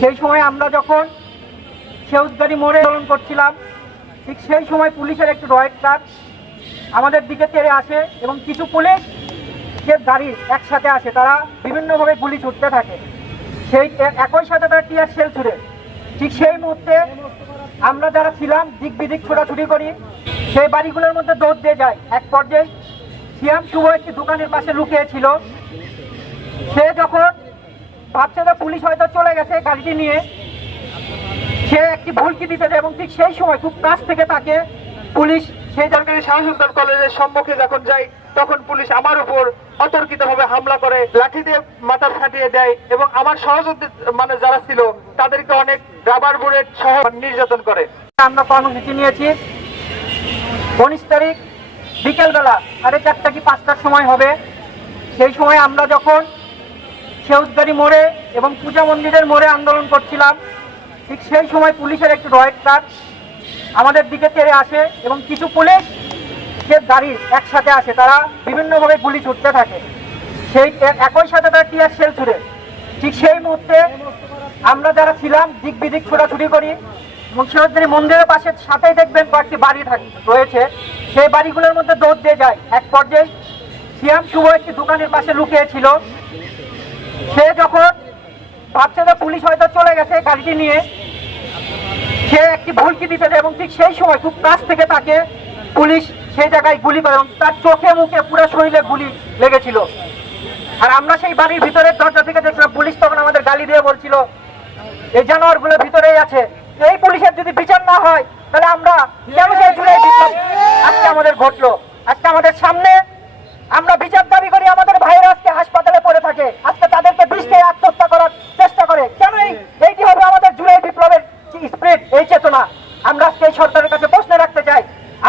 সেই সময় আমরা যখন সেউজগাড়ি মোড়ে আন্দোলন করছিলাম, ঠিক সেই সময় পুলিশের একটি রয়েট কার আমাদের দিকে তেড়ে আসে এবং কিছু পুলিশ যে গাড়ির একসাথে আসে, তারা বিভিন্নভাবে গুলি ছুটতে থাকে। সেই একই সাথে তারা টিয়ার সেল ছুড়ে। ঠিক সেই মুহূর্তে আমরা যারা ছিলাম, দিক বিদিক ছোটাছুটি করি, সেই বাড়িগুলোর মধ্যে দৌড় দিয়ে যায় এক পর্যায়ে সিয়াম শুভ একটি দোকানের পাশে লুকিয়ে ছিল। সে যখন ভাবছে যে পুলিশ হয়তো চলে গেছে গাড়িটি নিয়ে। সে একটি ভুলকি দিতে যায় এবং ঠিক সেই সময় খুব কাছ থেকে তাকে পুলিশ সেই সরকারি শাহসুলতান কলেজের সম্মুখে যখন যাই তখন পুলিশ আমার উপর অতর্কিতভাবে হামলা করে, লাঠি দিয়ে মাথা ফাটিয়ে দেয় এবং আমার সহযোগী মানে যারা ছিল, তাদেরকে অনেক রাবার বুলেট সহ নির্যাতন করে। আমরা কর্মসূচি নিয়েছি। উনিশ তারিখ বিকেলবেলা, সাড়ে চারটা কি পাঁচটার সময় হবে। সেই সময় আমরা যখন সেউজগাড়ি মোড়ে এবং পূজা মন্দিরের মোড়ে আন্দোলন করছিলাম। ঠিক সেই সময় পুলিশের একটি রয়েট কার আমাদের দিকে তেড়ে আসে এবং কিছু পুলিশ যে গাড়ির একসাথে আসে, তারা বিভিন্নভাবে গুলি ছুটতে থাকে। সেই একই সাথে তারা টিয়ার সেল ছুড়ে। ঠিক সেই মুহূর্তে আমরা যারা ছিলাম দিক বিদিক ছোটাছুটি করি। মুন্সিগঞ্জের মন্দিরের পাশে সাথেই দেখবেন কয়েকটি বাড়ি থাকে, রয়েছে। সেই বাড়িগুলোর মধ্যে দৌড় দিয়ে যায় এক পর্যায়ে সিয়াম শুভ একটি দোকানের পাশে লুকিয়ে ছিল। সে যখন ভাবছে যে পুলিশ হয়তো চলে গেছে গাড়িটি নিয়ে, সে একটি ভুলকি দিতে এবং ঠিক সেই সময় খুব কাছ থেকে তাকে পুলিশ সেই জায়গায় গুলি করে এবং তার চোখে মুখে পুরো শরীরে গুলি লেগেছিল। আর আমরা সেই বাড়ির ভিতরের দরজা থেকে দেখছিলাম পুলিশ তখন আমাদের গালি দিয়ে বলছিল, এই জানোয়ারগুলো ভিতরেই আছে। এই পুলিশের যদি বিচার না হয়, তাহলে আমরা কেন সেই জুলাই আজকে আমাদের ঘটলো। আজকে আমাদের সামনে আমরা বিচার দাবি করি, আমাদের ভাইয়েরা আজকে হাসপাতালে পড়ে থাকে। খেয়ে আত্মহত্যা করার চেষ্টা করে। কেন এইটি হবে আমাদের জুলাই বিপ্লবের স্প্রিট এই চেতনা। আমরা আজকে এই সরকারের কাছে প্রশ্ন রাখতে চাই।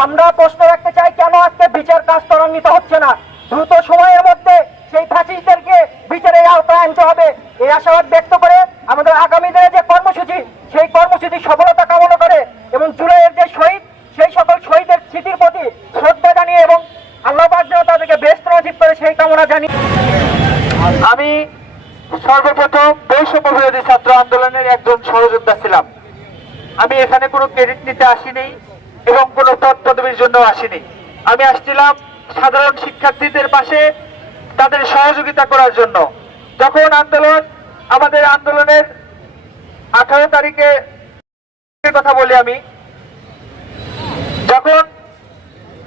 আমরা প্রশ্ন রাখতে চাই, কেন আজকে বিচার কাজ ত্বরান্বিত হচ্ছে না? দ্রুত সময়ের মধ্যে সেই ফাঁসিদেরকে বিচারের আওতায় আনতে হবে। এই আশাবাদ ব্যক্ত করে আমাদের আগামী দিনে যে কর্মসূচি, সেই কর্মসূচির সফলতা কামনা করে এবং জুলাইয়ের যে শহীদ, সেই সকল শহীদের স্মৃতির প্রতি শ্রদ্ধা জানিয়ে এবং আল্লাহ তাদেরকে ব্যস্ত নজিব করে সেই কামনা জানিয়ে সর্বপ্রথম বৈষম্য বিরোধী ছাত্র আন্দোলনের একজন সহযোদ্ধা ছিলাম। আমি এখানে কোনো ক্রেডিট নিতে আসিনি এবং কোনো পদ পদবীর জন্য আসিনি। আমি আসছিলাম সাধারণ শিক্ষার্থীদের পাশে তাদের সহযোগিতা করার জন্য। যখন আন্দোলন আমাদের আন্দোলনের আঠারো তারিখে কথা বলি আমি, যখন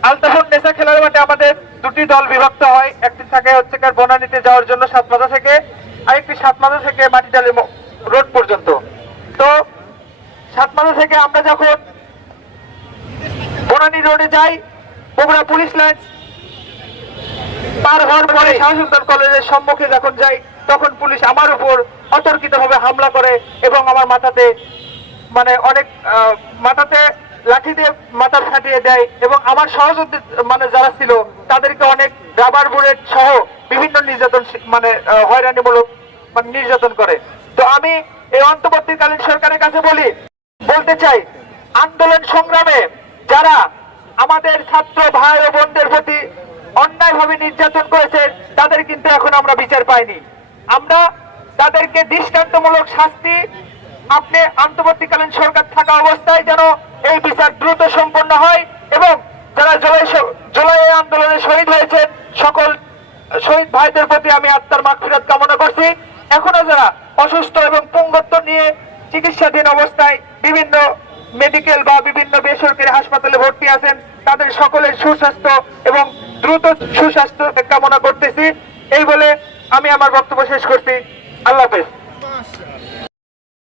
আলতাফুন নেশা খেলার মাঠে আমাদের দুটি দল বিভক্ত হয়, একটি থাকে হচ্ছে বনানীতে যাওয়ার জন্য সাতমাথা থেকে আরেকটি সাতমাথা থেকে মাটিডালি রোড পর্যন্ত। তো সাতমাথা থেকে আমরা যখন বনানী রোডে যাই বগুড়া পুলিশ লাইন পার হওয়ার পরে শাহসুলতান কলেজের সম্মুখে যখন যাই তখন পুলিশ আমার উপর অতর্কিতভাবে হামলা করে এবং আমার মাথাতে মানে অনেক মাথাতে লাঠি দিয়ে মাথা ফাটিয়ে দেয় এবং আমার সহযোগী মানে যারা ছিল তাদেরকে অনেক রাবার বুলেট সহ বিভিন্ন নির্যাতন মানে হয়রানিমূলক মানে নির্যাতন করে। তো আমি এই অন্তর্বর্তীকালীন সরকারের কাছে বলি, বলতে চাই, আন্দোলন সংগ্রামে যারা আমাদের ছাত্র ভাই ও বোনদের প্রতি অন্যায়ভাবে নির্যাতন করেছে, তাদের কিন্তু এখন আমরা বিচার পাইনি। আমরা তাদেরকে দৃষ্টান্তমূলক শাস্তি, আপনি আন্তর্বর্তীকালীন সরকার থাকা অবস্থায় যেন এই বিচার দ্রুত সম্পন্ন হয় এবং যারা জুলাই জুলাই আন্দোলনে শহীদ হয়েছেন, সকল শহীদ ভাইদের প্রতি আমি আত্মার মাগফিরাত কামনা করছি। এখনও যারা অসুস্থ এবং পুঙ্গত্ব নিয়ে চিকিৎসাধীন অবস্থায় বিভিন্ন মেডিকেল বা বিভিন্ন বেসরকারি হাসপাতালে ভর্তি আছেন, তাদের সকলের সুস্বাস্থ্য এবং দ্রুত সুস্বাস্থ্য কামনা করতেছি। এই বলে আমি আমার বক্তব্য শেষ করছি। আল্লাহ হাফেজ।